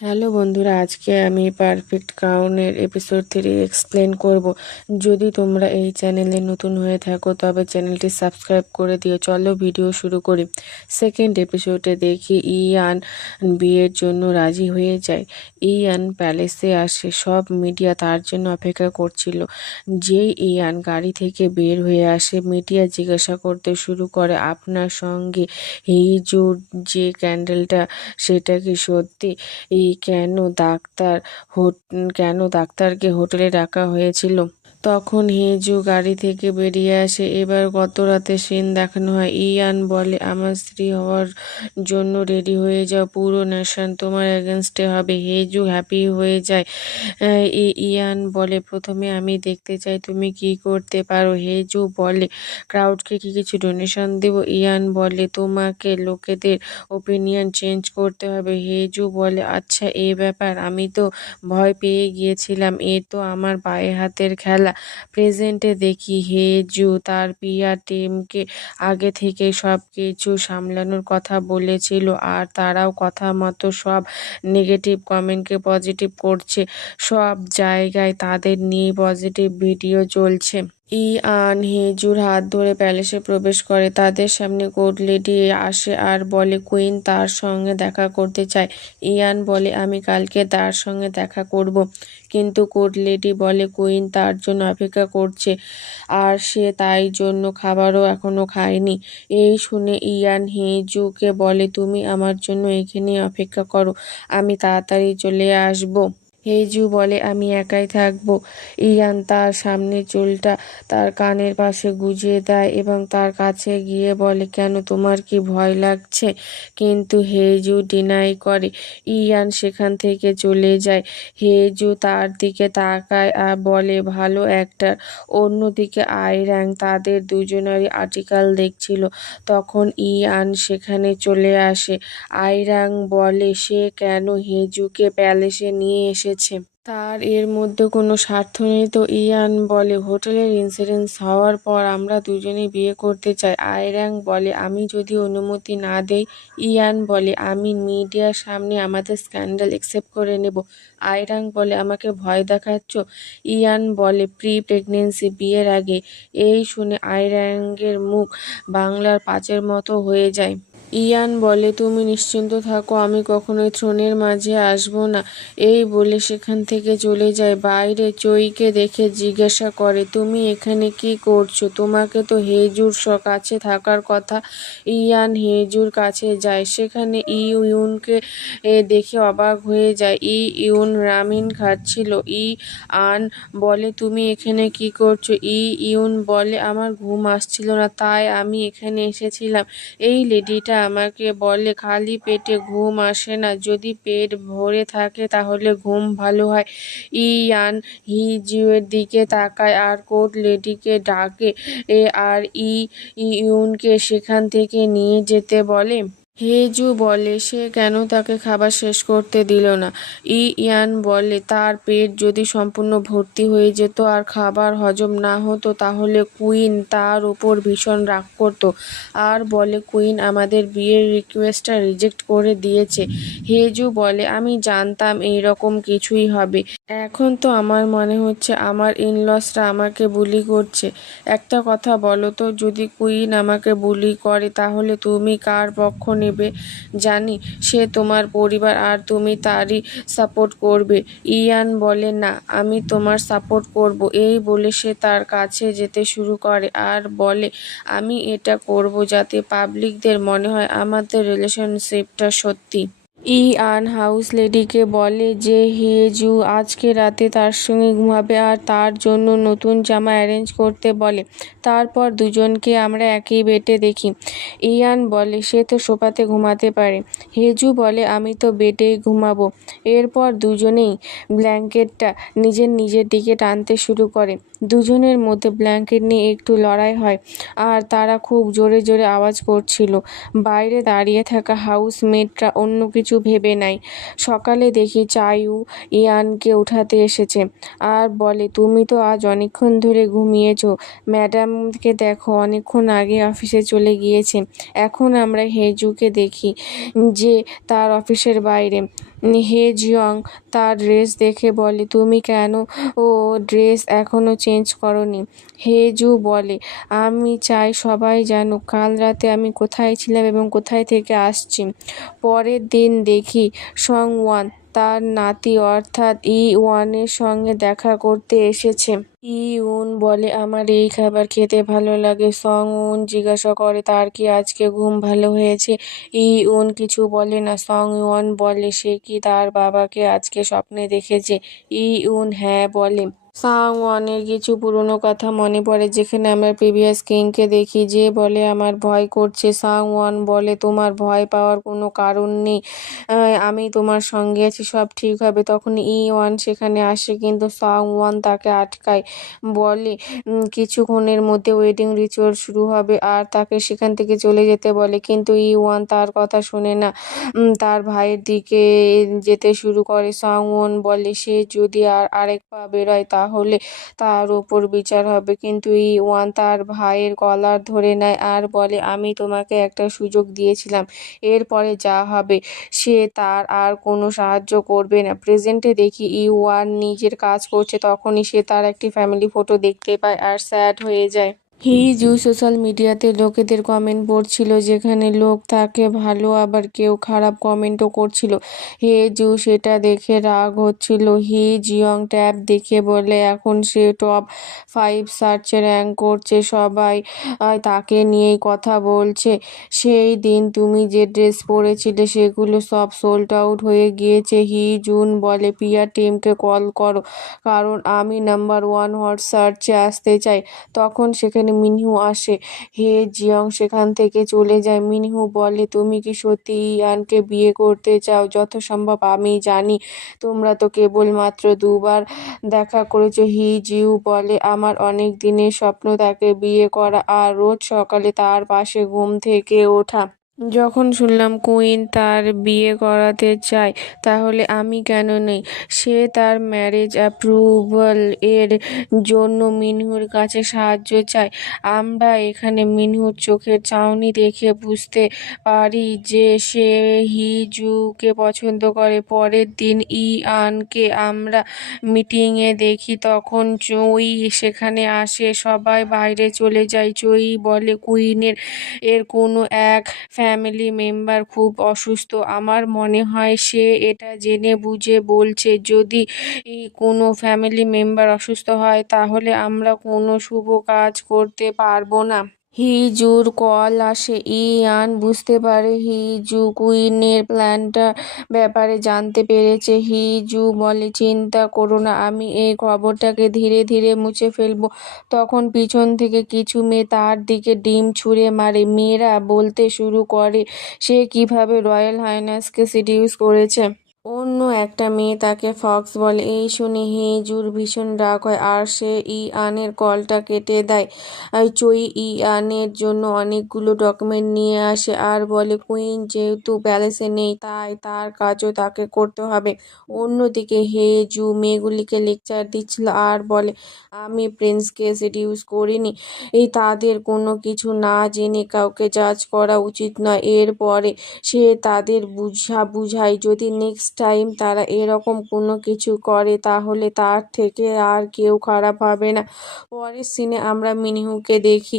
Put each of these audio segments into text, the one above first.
Hello বন্ধুরা, আজকে আমি পারফেক্ট ক্রাউনের এপিসোড 3 এক্সপ্লেন করব। যদি তোমরা এই চ্যানেলে নতুন হয়ে থাকো তবে চ্যানেলটি সাবস্ক্রাইব করে দিও। চলো ভিডিও শুরু করি। সেকেন্ড এপিসোডে দেখি ইয়ান বিয়ের জন্য রাজি হয়ে যায়। ইয়ান প্যালেসে আসে, সব মিডিয়া তার জন্য অপেক্ষা করছিল। যেই ইয়ান গাড়ি থেকে বের হয়ে আসে, মিডিয়া জিজ্ঞাসা করতে শুরু করে, আপনার সঙ্গে হিজুর যে ক্যান্ডেলটা, সেটা কি সত্যি? কেন ডাক্তারকে হোটেলে ডাকা হয়েছিল? তখন হেজু গাড়ি থেকে বেরিয়ে আসে। এবার গত রাতে সিন দেখানো হয়। ইয়ান বলে, আমার স্ত্রী হওয়ার জন্য রেডি হয়ে যাও, পুরো নেশন তোমার এগেনস্টে হবে। হেজু হ্যাপি হয়ে যায়। ইয়ান বলে, প্রথমে আমি দেখতে চাই তুমি কি করতে পারো। হেজু বলে, ক্রাউডকে কি কিছু ডোনেশন দেব? ইয়ান বলে, তোমাকে লোকেদের ওপিনিয়ন চেঞ্জ করতে হবে। হেজু বলে, আচ্ছা এই ব্যাপার, আমি তো ভয় পেয়ে গিয়েছিলাম, এ তো আমার পায়ে হাতের খেলা। প্রেজেন্টে দেখি হেজু তার পিআর টিমকে আগে থেকে সব কিছু সামলানোর কথা বলেছিল, আর তারাও কথা মতো সব নেগেটিভ কমেন্টকে পজিটিভ করছে। সব জায়গায় তাদের নিয়ে পজিটিভ ভিডিও চলছে। ইয়ান হেজুর হাত ধরে প্যালেসে প্রবেশ করে। তাদের সামনে কোর্ট লেডি আসে আর বলে, কুইন তার সঙ্গে দেখা করতে চায়। ইয়ান বলে, আমি কালকে তার সঙ্গে দেখা করব। কিন্তু কোর্ট লেডি বলে, কুইন তার জন্য অপেক্ষা করছে, আর সে তাই জন্য খাবারও এখনো খায়নি। এই শুনে ইয়ান হেজুকে বলে, তুমি আমার জন্য এখানে অপেক্ষা করো, আমি তাড়াতাড়ি চলে আসবো। হেজু বলে, আমি একাই থাকবো। ইয়ান তার সামনের চুলটা তার কানের পাশে গুজিয়ে দেয় এবং তার কাছে গিয়ে বলে, কেন, তোমার কি ভয় লাগছে? কিন্তু হেজু ডিনাই করে। ইয়ান সেখান থেকে চলে যায়। হেজু তার দিকে তাকায় আর বলে, ভালো অ্যাক্টর। অন্যদিকে আইরাং তাদের দুজনেরই আর্টিকেল দেখছিল। তখন ইয়ান সেখানে চলে আসে। আইরাং বলে, সে কেন হেজুকে প্যালেসে নিয়ে এসেছে, তার এর মধ্যে কোনো স্বার্থ নেই তো? ইয়ান বলে, হোটেলের ইন্সিডেন্ট হওয়ার পর আমরা দুজনেই বিয়ে করতে চাই। আইরাং বলে, আমি যদি অনুমতি না দেই? ইয়ান বলে, আমি মিডিয়ার সামনে আমাদের স্ক্যান্ডাল অ্যাকসেপ্ট করে নেব। আইরাং বলে, আমাকে ভয় দেখাচ্ছ? ইয়ান বলে, প্রি প্রেগনেন্সি, বিয়ের আগে। এই শুনে আইরাঙ্গের মুখ বাংলার পাঁচের মতো হয়ে যায়। ইয়ান বলে, তুমি নিশ্চিন্ত থাকো, আমি কখনোই থ্রোনের মাঝে আসবো না। এই বলে সেখান থেকে চলে যায়। বাইরে চইকে দেখে জিজ্ঞাসা করে, তুমি এখানে কি করছো? তোমাকে তো হেজুর কাছে থাকার কথা। ইয়ান হেজুর কাছে যায়। সেখানে ইউনকে দেখে অবাক হয়ে যায়। ইউন রামিন খাচ্ছিল। আন বলে, তুমি এখানে কি করছো? ইউন বলে, আমার ঘুম আসছিল না, তাই আমি এখানে এসেছিলাম। এই লেডিটা আমাকে বলে খালি পেটে ঘুম আসে না, যদি পেট ভরে থাকে তাহলে ঘুম ভালো হয়। ইয়ান হিজিউয়ের দিকে তাকায় আর কোর্ট লেডিকে ডাকে আর ইউনকে সেখান থেকে নিয়ে যেতে বলে। হেজু বলে, সে কেন তাকে খাবার শেষ করতে দিল না? ইয়ান বলে, তার পেট যদি সম্পূর্ণ ভর্তি হয়ে যেত আর খাবার হজম না হতো তাহলে কুইন তার উপর ভীষণ রাগ করতো, আর বলে, কুইন আমাদের বিয়ের রিকোয়েস্টটা রিজেক্ট করে দিয়েছে। হেজু বলে, আমি জানতাম এইরকম কিছুই হবে। এখন তো আমার মনে হচ্ছে আমার ইনলসরা আমাকে বুলি করছে। একটা কথা বলো তো, যদি কুইন আমাকে বুলি করে তাহলে তুমি কার পক্ষ নেবে? জানি সে তোমার পরিবার আর তুমি তারই সাপোর্ট করবে। ইয়ান বলে, না, আমি তোমার সাপোর্ট করব। এই বলে সে তার কাছে যেতে শুরু করে আর বলে, আমি এটা করব যাতে পাবলিকদের মনে হয় আমাদের রিলেশনশিপটা সত্যি। ইয়ান হাউস লেডিকে বলে যে হেজু আজকে রাতে তার সঙ্গে ঘুমাবে আর তার জন্য নতুন জামা অ্যারেঞ্জ করতে বলে। তারপর দুজনকে আমরা একই বেডে দেখি। ইয়ান বলে, সে তো সোফাতে ঘুমাতে পারে। হেজু বলে, আমি তো বেডেই ঘুমাবো। এরপর দুজনেই ব্ল্যাঙ্কেটটা নিজের দিকে টানতে শুরু করে। দুজনের মধ্যে ব্ল্যাঙ্কেট নিয়ে একটু লড়াই হয় আর তারা খুব জোরে জোরে আওয়াজ করছিল। বাইরে দাঁড়িয়ে থাকা হাউসমেটরা অন্য কিছু ভেবে নেয়। সকালে দেখি চায়ু ইয়ানকে উঠাতে এসেছে আর বলে, তুমি তো আজ অনেকক্ষণ ধরে ঘুমিয়েছ, ম্যাডামকে দেখো, অনেকক্ষণ আগে অফিসে চলে গিয়েছে। এখন আমরা হেজুকে দেখি যে তার অফিসের বাইরে হে জিয়ং তার ড্রেস দেখে বলে, তুমি কেন ও ড্রেস এখনো চেঞ্জ করনি? হে জু বলে, আমি চাই সবাই জানুক কাল রাতে আমি কোথায় ছিলাম এবং কোথায় থেকে আসছি। পরের দিন দেখি সং ওয়ান তার নাতি অর্থাৎ ই ওয়ানের সঙ্গে দেখা করতে এসেছে। ই উন বলে, আমার এই খাবার খেতে ভালো লাগে। সং উন জিজ্ঞাসা করে, তার কি আজকে ঘুম ভালো হয়েছে? ই উন কিছু বলে না। সং ওয়ান বলে, সে কি তার বাবাকে আজকে স্বপ্নে দেখেছে? ই উন হ্যাঁ বলে। সাং ওয়ানের কিছু পুরনো কথা মনে পড়ে, যেখানে আমরা প্রিভিয়াস কিংকে দেখি, যে বলে আমার ভয় করছে। সাং ওয়ান বলে, তোমার ভয় পাওয়ার কোনো কারণ নেই, আমি তোমার সঙ্গে আছি, সব ঠিক হবে। তখন ই ওয়ান সেখানে আসে, কিন্তু সাং ওয়ান তাকে আটকায়, বলে কিছুক্ষণের মধ্যে ওয়েডিং রিচুয়াল শুরু হবে আর তাকে সেখান থেকে চলে যেতে বলে। কিন্তু ই ওয়ান তার কথা শোনে না, তার ভাইয়ের দিকে যেতে শুরু করে। সাং ওয়ান বলে, সে যদি আরেক পা বেরোয় তাহলে তার ওপর বিচার হবে। কিন্তু ই ওয়ান তার ভাইয়ের কলার ধরে নেয় আর বলে, আমি তোমাকে একটা সুযোগ দিয়েছিলাম, এরপরে যা হবে সে তার আর কোনো সাহায্য করবে না। প্রেজেন্টে দেখি ই ওয়ান নিজের কাজ করছে, তখনই সে তার একটি ফ্যামিলি ফটো দেখতে পায় আর স্যাড হয়ে যায়। হি জু সোশ্যাল মিডিয়াতে লোকেদের কমেন্ট পড়ছিল, যেখানে লোক তাকে ভালো আবার কেউ খারাপ কমেন্টও করছিল। হে জু সেটা দেখে রাগ হচ্ছিল। হি জিয়ং ট্যাব দেখে বলে, এখন সে টপ 5 সার্চে র্যাঙ্ক করছে, সবাই তাকে নিয়েই কথা বলছে। সেই দিন তুমি যে ড্রেস পরেছিলে সেগুলো সব সোল্ড আউট হয়ে গিয়েছে। হি জুন বলে, পিয়ার টিমকে কল করো, কারণ আমি নাম্বার 1 হট সার্চে আসতে চাই। তখন সেখানে মিনহু আসে। হে জিয়ং সেখান থেকে চলে যায়। মিনহু বলে, তুমি কি সত্যি ইয়ানকে বিয়ে করতে চাও? যথাসম্ভব আমি জানি তোমরা তো কেবল মাত্র 2বার দেখা করেছো। হি জিউ বলে, আমার অনেক দিনের স্বপ্ন তাকে বিয়ে করা আর রোজ সকালে তার পাশে ঘুম থেকে ওঠা। যখন শুনলাম কুইন তার বিয়ে করাতে চায়, তাহলে আমি কেন নেই? সে তার ম্যারেজ অ্যাপ্রুভাল এর জন্য মিনহুর কাছে সাহায্য চায়। আমরা এখানে মিনহুর চোখের চাহনি দেখে বুঝতে পারি যে সে হিজুকে পছন্দ করে। পরের দিন ই আনকে আমরা মিটিংয়ে দেখি, তখন চই সেখানে আসে। সবাই বাইরে চলে যায়। চই বলে, কুইনের কোনো এক ফ্যামিলি মেম্বার খুব অসুস্থ। আমার মনে হয় সে এটা জেনে বুঝে বলছে, যদি কোনো ফ্যামিলি মেম্বার অসুস্থ হয় তাহলে আমরা কোনো শুভ কাজ করতে পারবো না। হিজুর কল আসে। ইয়ান বুঝতে পারে হিজু কুইনের প্ল্যানটার ব্যাপারে জানতে পেরেছে। হিজু বলে, চিন্তা করো না, আমি এই খবরটাকে ধীরে ধীরে মুছে ফেলবো। তখন পিছন থেকে কিছু মেয়ে তার দিকে ডিম ছুঁড়ে মারে। মেয়েরা বলতে শুরু করে সে কিভাবে রয়্যাল হাইনেসকে সিডিউস করেছে। অন্য একটা মেয়ে তাকে ফক্স বলে। এই শুনে হিজুর ভীষণ রাগ হয় আর সে ইয়ানের কলটা কেটে দেয়। চই ইয়ানের জন্য অনেকগুলো ডকুমেন্ট নিয়ে আসে আর বলে, কুইন যেহেতু প্যালেসে নেই তাই তার কাজও তাকে করতে হবে। অন্যদিকে হেজু মেয়েগুলিকে লেকচার দিচ্ছিল আর বলে, আমি প্রিন্সকে সিডিউস করিনি, তাদের কোনো কিছু না জেনে কাউকে জাজ করা উচিত নয়। এরপরে সে তাদের বুঝায় যদি নেক্সট টাইম তারা এরকম কোনো কিছু করে তাহলে তার থেকে আর কেউ খারাপ হবে না। পরের সিনে আমরা মিনহুকে দেখি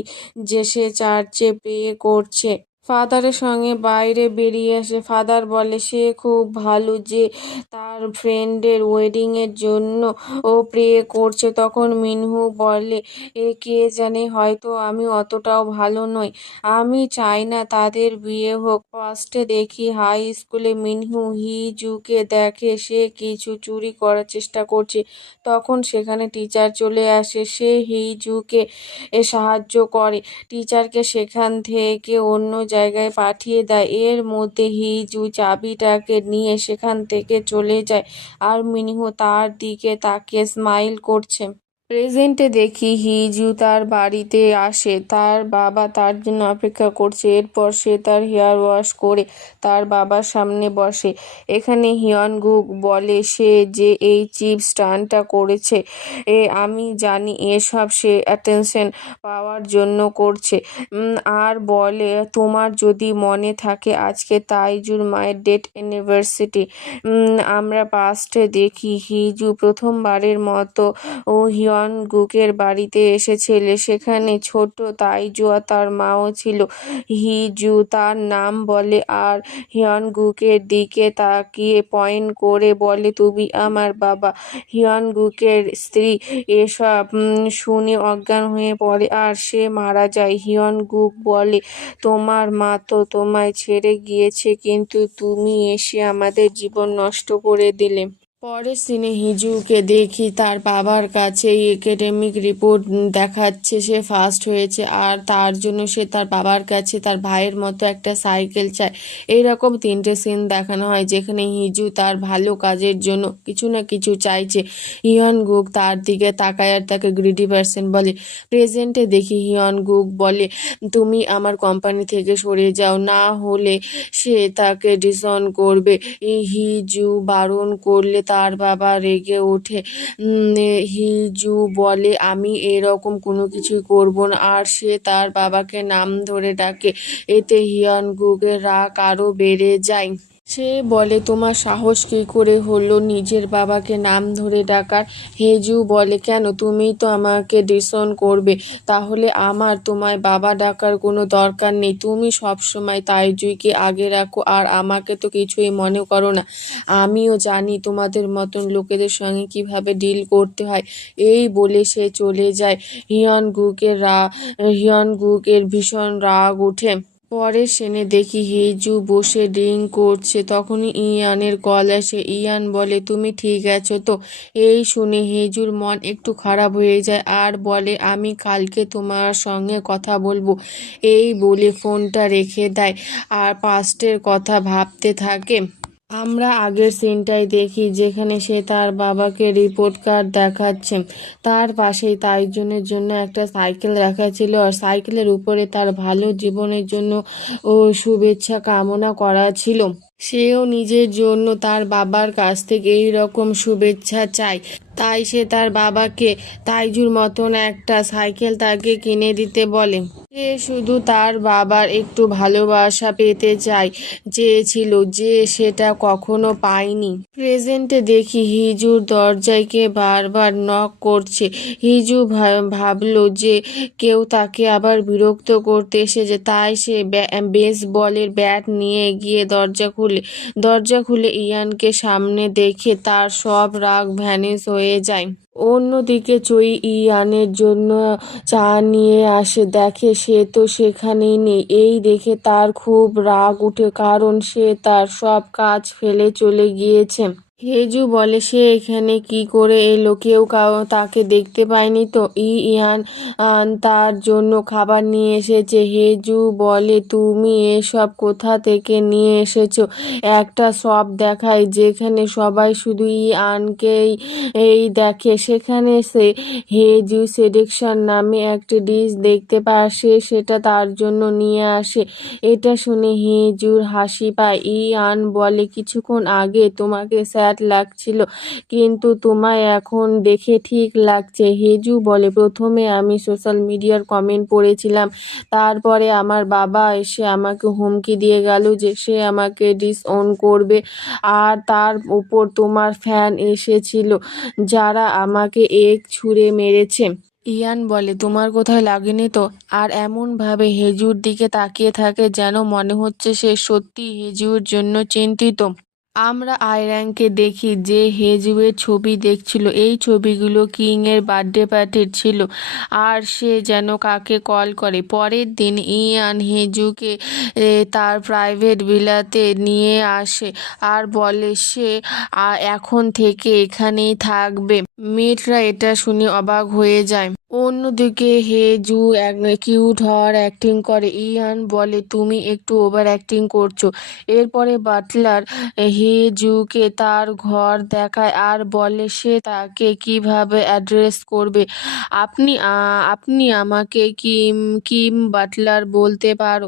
যে সে চার্চে প্রে করছে। ফাদারের সঙ্গে বাইরে বেরিয়ে আসে। ফাদার বলে সে খুব ভালো যে তার ফ্রেন্ডের ওয়েডিংয়ের জন্য ও প্রে করছে। তখন মিনহু বলে, কে জানে, হয়তো আমি অতটাও ভালো নই, আমি চাই না তাদের বিয়ে হোক। ফার্স্টে দেখি হাই স্কুলে মিনহু হিজুকে দেখে সে কিছু চুরি করার চেষ্টা করছে। তখন সেখানে টিচার চলে আসে, সে হিজুকে সাহায্য করে। টিচারকে সেখান থেকে অন্য জায়গায় পাঠিয়ে দেয়। এর মধ্যে হিজু চাবিটাকে নিয়ে সেখান থেকে চলে যায় আর মিনহু তার দিকে তাকিয়ে স্মাইল করছে। প্রেজেন্টে দেখি হিজু তার বাড়িতে আসে, তার বাবা তার জন্য অপেক্ষা করছে। এরপর সে তার হেয়ার ওয়াশ করে তার বাবার সামনে বসে। এখানে হিয়ন গুক বলে সে যে এই চিপ স্টান্টটা করেছে, আমি জানি এসব সে অ্যাটেনশন পাওয়ার জন্য করছে। আর বলে তোমার যদি মনে থাকে আজকে তাইজুর মায়ের ডেট অ্যানিভার্সারি। আমরা পাস্টে দেখি হিজু প্রথমবারের মতো হিয়ন গুকের বাড়িতে এসেছিল। সেখানে ছোট তাইজু আর তার মাও ছিল। হিজু তার নাম বলে আর হিয়ন গুকের দিকে তাকিয়ে পয়েন্ট করে বলে তুমি আমার বাবা। হিয়ন গুকের স্ত্রী এসব শুনে অজ্ঞান হয়ে পড়ে আর সে মারা যায়। হিয়ন গুক বলে তোমার মা তো তোমায় ছেড়ে গিয়েছে, কিন্তু তুমি এসে আমাদের জীবন নষ্ট করে দিলে। পরের সিনে হিজুকে দেখি তার বাবার কাছে একাডেমিক রিপোর্ট দেখাচ্ছে সে ফার্স্ট হয়েছে, আর তার জন্য সে তার বাবার কাছে তার ভাইয়ের মতো একটা সাইকেল চায়। এইরকম 3টে সিন দেখানো হয় যেখানে হিজু তার ভালো কাজের জন্য কিছু না কিছু চাইছে। হিয়ন গুক তার দিকে তাকায় আর তাকে গ্রিডি পার্সন বলে। প্রেজেন্টে দেখি হিয়ন গুক বলে তুমি আমার কোম্পানি থেকে সরে যাও, না হলে সে তাকে ডিসঅন করবে। হিজু বারণ করলে তার বাবা রেগে ওঠে। হিজু বলে আমি এরকম কোনো কিছুই করব না, আর সে তার বাবাকে নাম ধরে ডাকে। এতে হিয়ন গুকের রাগ আরও বেড়ে যায়। সে বলে তোমার সাহস কী করে হলো নিজের বাবাকে নাম ধরে ডাকার? হেজু বলে কেন, তুমিই তো আমাকে ডিসন করবে, তাহলে আমার তোমায় বাবা ডাকার কোনো দরকার নেই। তুমি সবসময় তাইজুইকে আগে রাখো আর আমাকে তো কিছুই মনে করো না। আমিও জানি তোমাদের মতন লোকেদের সঙ্গে কিভাবে ডিল করতে হয়। এই বলে সে চলে যায়। হিয়ন গুকের ভীষণ রাগ ওঠে। পরের সিনে দেখি হিজু বসে ড্রিঙ্ক করছে। তখনই ইয়ানের কল আসে। ইয়ান বলে তুমি ঠিক আছো তো? এই শুনে হিজুর মন একটু খারাপ হয়ে যায় আর বলে আমি কালকে তোমার সঙ্গে কথা বলবো। এই বলে ফোনটা রেখে দেয় আর পাস্টের কথা ভাবতে থাকে। আমরা আগের সিনটাই দেখি যেখানে সে তার বাবাকে রিপোর্ট কার্ড দেখাচ্ছে। তার পাশেই তাইজুনের জন্য একটা সাইকেল রাখা ছিল আর সাইকেলের উপরে তার ভালো জীবনের জন্য শুভেচ্ছা কামনা করা ছিল। সেও নিজের জন্য তার বাবার কাছ থেকে এই রকম শুভেচ্ছা চায়, তাই সে তার বাবাকে তাইজুর মতন একটা সাইকেল তাকে কিনে দিতে বলে। সে শুধু তার বাবার একটু ভালোবাসা পেতে চেয়েছিল, যে সেটা কখনো পায়নি। প্রেজেন্টে দেখি হিজুর দরজায় কে বারবার নক করছে। হিজু ভাবলো যে কেউ তাকে আবার বিরক্ত করতে এসেছে, তাই সে বেসবলের ব্যাট নিয়ে গিয়ে দরজা খুলে ইয়ানকে সামনে দেখে তার সব রাগ ভ্যানিশ হয়ে যায়। অন্যদিকে চই ইয়ানের জন্য চা নিয়ে আসে, দেখে সে তো সেখানেই নেই। এই দেখে তার খুব রাগ উঠে, কারণ সে তার সব কাজ ফেলে চলে গিয়েছে। হেজু বলে সে এখানে কি করে এলো, কেউ তাকে দেখতে পায়নি তো? ইয়ান তার জন্য খাবার নিয়ে এসেছে। হেজু বলে তুমি এসব কোথা থেকে নিয়ে এসেছো? একটা শপ দেখায় যেখানে সবাই শুধু ইয়ানকেই দেখে। সেখানে সে হেজু সেডেকশন নামে একটা ডিশ দেখতে পায়, সে সেটা তার জন্য নিয়ে আসে। এটা শুনে হেজুর হাসি পায়। ইয়ান বলে কিছুক্ষণ আগে তোমাকে স্যাড লাগছিল, কিন্তু তোমায় এখন দেখে ঠিক লাগছে। হেজু বলে প্রথমে আমি সোশ্যাল মিডিয়ার কমেন্ট পড়েছিলাম, তারপরে আমার বাবা এসে আমাকে হুমকি দিয়ে গেল যে সে আমাকে ডিসওন করবে, আর তার উপর তোমার ফ্যান এসেছিল যারা আমাকে ছুঁড়ে মেরেছে। ইয়ান বলে তোমার কোথায় লাগেনি তো? আর এমনভাবে হেজুর দিকে তাকিয়ে থাকে যেন মনে হচ্ছে সে সত্যি হেজুর জন্য চিন্তিত। আমরা আয়রানকে দেখি যে হেজুয়ের ছবি দেখছিল। এই ছবিগুলো কিংয়ের বার্থডে পার্টির ছিল, আর সে যেন কাকে কল করে। পরের দিন ইয়ান হেজুকে তার প্রাইভেট ভিলাতে নিয়ে আসে আর বলে সে এখন থেকে এখানেই থাকবে। মেয়েরা এটা শুনে অবাক হয়ে যায়। অন্যদিকে হেজু এক কিউট হওয়ার অ্যাক্টিং করে। ইয়ান বলে, তুমি একটু ওভার অ্যাক্টিং করছো। এরপরে বাটলার হেজুকে তার ঘর দেখায় আর বলে সে তাকে কিভাবে অ্যাড্রেস করবে। আপনি আমাকে কিম কিম বাটলার বলতে পারো,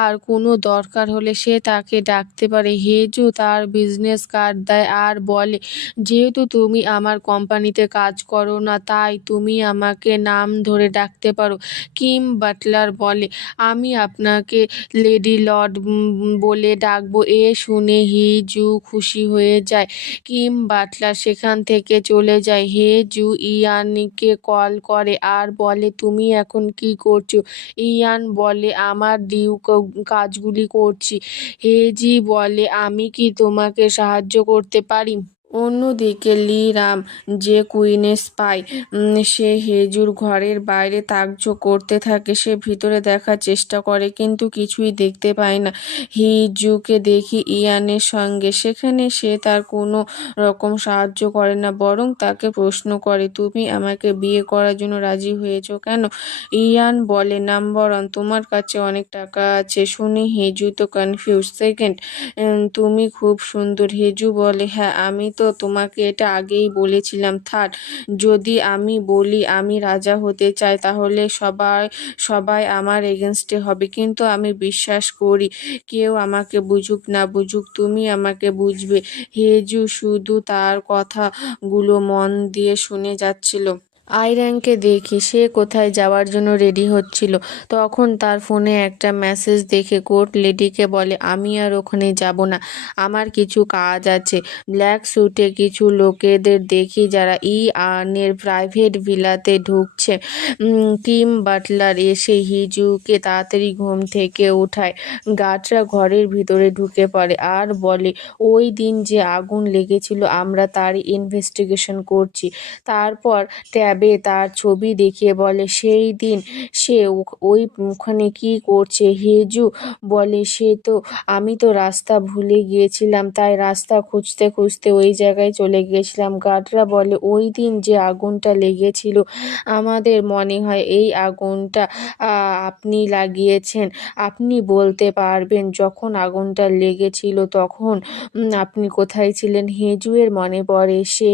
আর কোনো দরকার হলে সে তাকে ডাকতে পারে। হেজু তার বিজনেস কার্ড দেয় আর বলে, যেহেতু তুমি আমার কোম্পানিতে কাজ করো না, তাই তুমি আমাকে নাম ধরে ডাকতে পারো। কিম বাটলার বলে, আমি আপনাকে লেডি লর্ড বলে ডাকবো। এ শুনে হিজু খুশি হয়ে যায়। কিম বাটলার সেখান থেকে চলে যায়। হেজু ইয়ানকে কল করে আর বলে, তুমি এখন কি করছো? ইয়ান বলে, আমার ডিউ কাজগুলি করছি। হেজি বলে, আমি কি তোমাকে সাহায্য করতে পারি? অন্যদিকে লি রাম, যে কুইনের স্পাই, সে হেজুর ঘরের বাইরে তাকঝোঁক করতে থাকে। সে ভিতরে দেখার চেষ্টা করে কিন্তু কিছুই দেখতে পায় না। হিজুকে দেখি ইয়ানের সঙ্গে, সেখানে সে তার কোনো রকম সাহায্য করে না, বরং তাকে প্রশ্ন করে, তুমি আমাকে বিয়ে করার জন্য রাজি হয়েছো কেন? ইয়ান বলে, নাম্বার ওয়ান, তোমার কাছে অনেক টাকা আছে। শুনে হেজু তো কনফিউজ। সেকেন্ড, তুমি খুব সুন্দর। হেজু বলে, হ্যাঁ, আমি তো তোমাকে এটা আগেই বলেছিলাম। থার্ড, যদি আমি বলি আমি রাজা হতে চাই, তাহলে সবাই সবাই আমার এগেনস্টে হবে, কিন্তু আমি বিশ্বাস করি কেউ আমাকে বুঝুক না বুঝুক, তুমি আমাকে বুঝবে। হেজু শুধু তার কথাগুলো মন দিয়ে শুনে যাচ্ছিল। আয়রানকে দেখি সে কোথায় যাওয়ার জন্য রেডি হচ্ছিল। তখন তার ফোনে একটা মেসেজ দেখে কোর্ট লেডিকে বলে, আমি আর ওখানে যাব না, আমার কিছু কাজ আছে। ব্ল্যাক স্যুটে কিছু লোকেদের দেখি যারা ইয়ানের প্রাইভেট ভিলাতে ঢুকছে। কিম বাটলার এসে হিজুকে তাড়াতাড়ি ঘুম থেকে উঠায়। গার্ডরা ঘরের ভিতরে ঢুকে পড়ে আর বলে, ওই দিন যে আগুন লেগেছিল আমরা তারই ইনভেস্টিগেশন করছি। তারপর ট্যাবে তার ছবি দেখিয়ে বলে, সেই দিন সে ওখানে কি করছে? হেজু বলে, আমি তো রাস্তা ভুলে গিয়েছিলাম, তাই রাস্তা খুঁজতে খুঁজতে ওই জায়গায় চলে গিয়েছিলাম। গার্ডরা বলে, ওই দিন যে আগুনটা লেগেছিল, আমাদের মনে হয় এই আগুনটা আপনি লাগিয়েছেন। আপনি বলতে পারবেন যখন আগুনটা লেগেছিল তখন আপনি কোথায় ছিলেন? হেজুয়ের মনে পড়ে সে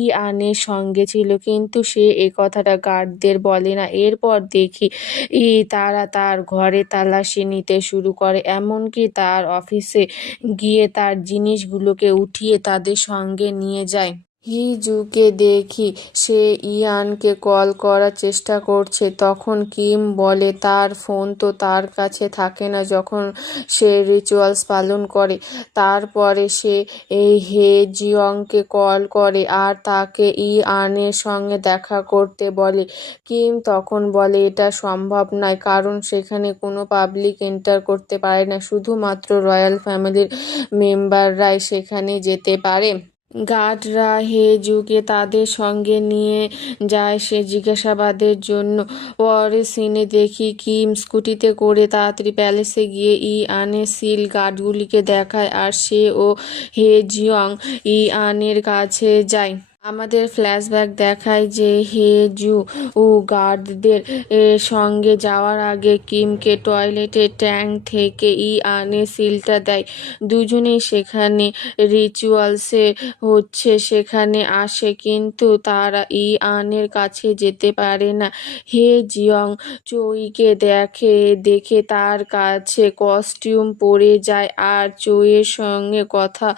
ইয়ানের সঙ্গে ছিল, কিন্তু সে এ কথাটা গার্ডদের বলে না। এরপর দেখি তারা তার ঘরে তালাশি নিতে শুরু করে, এমনকি তার অফিসে গিয়ে তার জিনিসগুলোকে উঠিয়ে তাদের সঙ্গে নিয়ে যায়। হিজুকে দেখি সে ইয়ানকে কল করার চেষ্টা করছে। তখন কিম বলে, তার ফোন তো তার কাছে থাকে না যখন সে রিচুয়ালস পালন করে। তারপরে সে হেজিয়ংকে কল করে আর তাকে ইয়ানের সঙ্গে দেখা করতে বলে। কিম তখন বলে, এটা সম্ভব নয়, কারণ সেখানে কোনো পাবলিক এন্টার করতে পারে না, শুধুমাত্র রয়্যাল ফ্যামিলির মেম্বাররাই সেখানে যেতে পারে। গার্ডরা হেজুকে তাদের সঙ্গে নিয়ে যায় সে জিজ্ঞাসাবাদের জন্য। পরের সিনে দেখি কিম স্কুটিতে করে তাড়াতাড়ি প্যালেসে গিয়ে ইয়ানের সিল গার্ডগুলিকে দেখায় আর সে ও হেজিয়ং ইয়ানের কাছে যায়। আমাদের ফ্ল্যাশব্যাক দেখায় যে হেজু গার্ডদের সঙ্গে যাওয়ার আগে কিমকে টয়লেটের ট্যাঙ্ক থেকে ইয়ানের সিলটা দেয়। দুজনেই সেখানে রিচুয়ালসে হচ্ছে সেখানে আসে, কিন্তু তারা ইয়ানের কাছে যেতে পারে না। হে জিয়ং চোইকে দেখে তার কাছে কস্টিউম পরে যায় আর চোইয়ের সঙ্গে কথা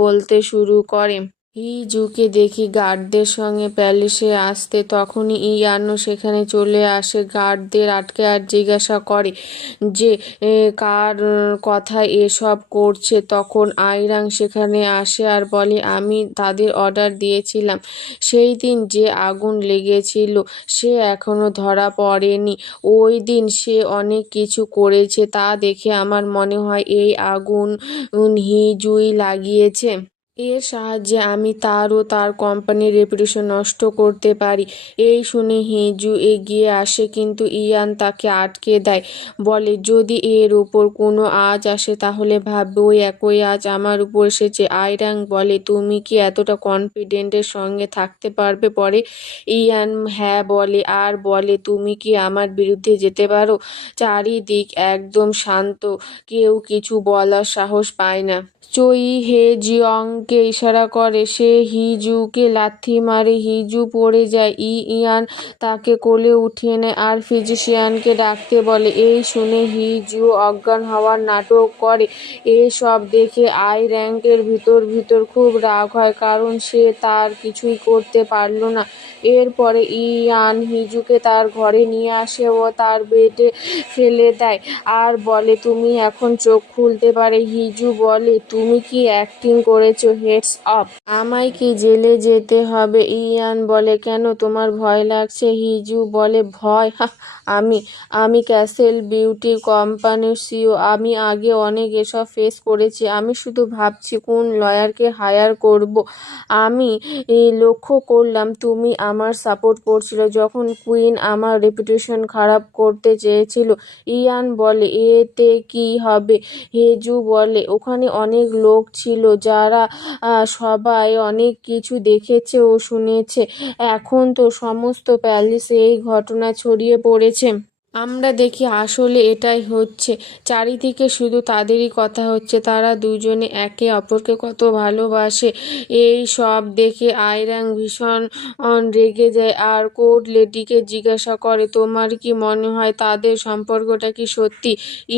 বলতে শুরু করে। হিজুকে দেখি গার্ডদের সঙ্গে প্যালেসে আসতে, তখনই ইয়ানও সেখানে চলে আসে। গার্ডদের আটকে আর জিজ্ঞাসা করে যে কার কথায় এসব করছে। তখন আইরাং সেখানে আসে আর বলে, আমি তাদের অর্ডার দিয়েছিলাম। সেই দিন যে আগুন লেগেছিল সে এখনো ধরা পড়েনি। ওই দিন সে অনেক কিছু করেছে, তা দেখে আমার মনে হয় এই আগুন হিজুই লাগিয়েছে। এর সাহায্যে আমি তার ও তার কোম্পানির রেপুটেশন নষ্ট করতে পারি। এই শুনে হিজু এগিয়ে আসে, কিন্তু ইয়ান তাকে আটকে দেয়, বলে যদি এর উপর কোনো আঁচ আসে তাহলে ভাববে ওই একই আঁচ আমার উপর এসেছে। আইরাং বলে, তুমি কি এতটা কনফিডেন্টের সঙ্গে থাকতে পারবে? পরে ইয়ান হ্যাঁ বলে, আর বলে তুমি কি আমার বিরুদ্ধে যেতে পারো? চারিদিক একদম শান্ত, কেউ কিছু বলার সাহস পায় না। চই হে জিয়ংকে ইশারা করে, সে হিজুকে লাথি মারে, হিজু পড়ে যায়। ইয়ান তাকে কোলে উঠিয়ে নেয় আর ফিজিশিয়ানকে ডাকতে বলে। এই শুনে হিজু অজ্ঞান হওয়ার নাটক করে। এসব দেখে আই র্যাঙ্কের ভিতর ভিতর খুব রাগ হয়, কারণ সে তার কিছুই করতে পারল না। এরপরে ইয়ান হিজুকে তার ঘরে নিয়ে আসে ও তার বেডে ফেলে দেয় আর বলে তুমি এখন চোখ খুলতে পারে। হিজু বলে, তুমি কি অ্যাক্টিং করেছো? Heads off. আমায় কি জেলে যেতে হবে? ইয়ান বলে, কেন তোমার ভয় লাগছে? হিজু বলে, ভয়? আমি আমি ক্যাসেল বিউটি কোম্পানির সিইও। আমি আগে অনেক এসব ফেস করেছি। আমি শুধু ভাবছি কোন লয়ারকে হায়ার করব। আমি লক্ষ্য করলাম তুমি আমার সাপোর্ট করছিল যখন কুইন আমার রেপুটেশন খারাপ করতে চেয়েছিল। ইয়ান বলে, এতে কি হবে? হেজু বলে, ওখানে অনেক লোক ছিল যারা সবাই অনেক কিছু দেখেছে ও শুনেছে। এখন তো সমস্ত প্যালেসে এই ঘটনা ছড়িয়ে পড়েছে। আমরা দেখি আসলে এটাই হচ্ছে। চারিদিকে শুধু তাদেরই কথা হচ্ছে, তারা দুজনে একে অপরকে কত ভালোবাসে। এই সব দেখে আইরাং ভীষণ রেগে যায় আর কোর্ট লেডিকে জিজ্ঞাসা করে, তোমার কি মনে হয় তাদের সম্পর্কটা কি সত্যি?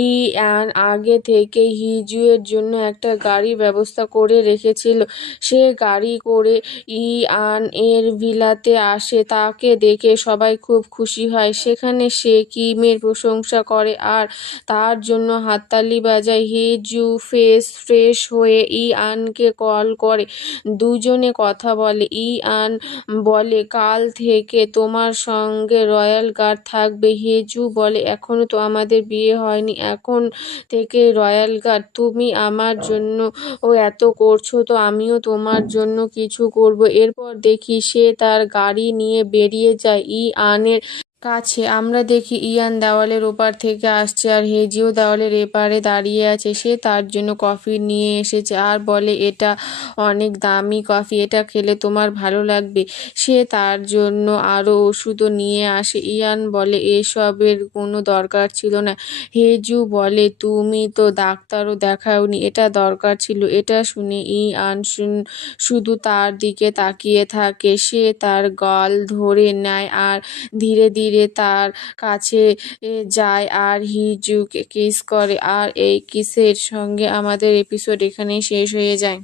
ইয়ান আগে থেকেই হিজুয়ের জন্য একটা গাড়ির ব্যবস্থা করে রেখেছিল। সে গাড়ি করে ইয়ান এর ভিলাতে আসে। তাকে দেখে সবাই খুব খুশি হয়। সেখানে সে কিমের প্রশংসা করে আর তার জন্য হাততালি বাজায়। হিজু ফ্রেশ হয়ে ইয়ানকে কল করে, দুজনে কথা বলে। ইয়ান বলে, কাল থেকে তোমার সঙ্গে রয়্যাল গার্ড থাকবে। হিজু বলে, এখনো তো আমাদের বিয়ে হয়নি, এখন থেকে রয়্যাল গার্ড? তুমি আমার জন্য এত করছো, তো আমিও তোমার জন্য কিছু করব। এরপর দেখি সে তার গাড়ি নিয়ে বেরিয়ে যায় ইয়ানের কাছে। আমরা দেখি ইয়ান দেওয়ালের ওপার থেকে আসছে আর হেজিও দেওয়ালের এপারে দাঁড়িয়ে আছে। সে তার জন্য কফি নিয়ে এসেছে আর বলে, এটা অনেক দামি কফি, এটা খেলে তোমার ভালো লাগবে। সে তার জন্য আরও ওষুধও নিয়ে আসে। ইয়ান বলে, এসবের কোনো দরকার ছিল না। হেজু বলে, তুমি তো ডাক্তারও দেখাওনি, এটা দরকার ছিল? এটা শুনে ইয়ান শুধু তার দিকে তাকিয়ে থাকে। সে তার গাল ধরে নেয় আর ধীরে ধীরে তার কাছে যায় আর হিজুকে কিস করে। আর এই কিসের সঙ্গে আমাদের এপিসোড এখানেই শেষ হয়ে যায়।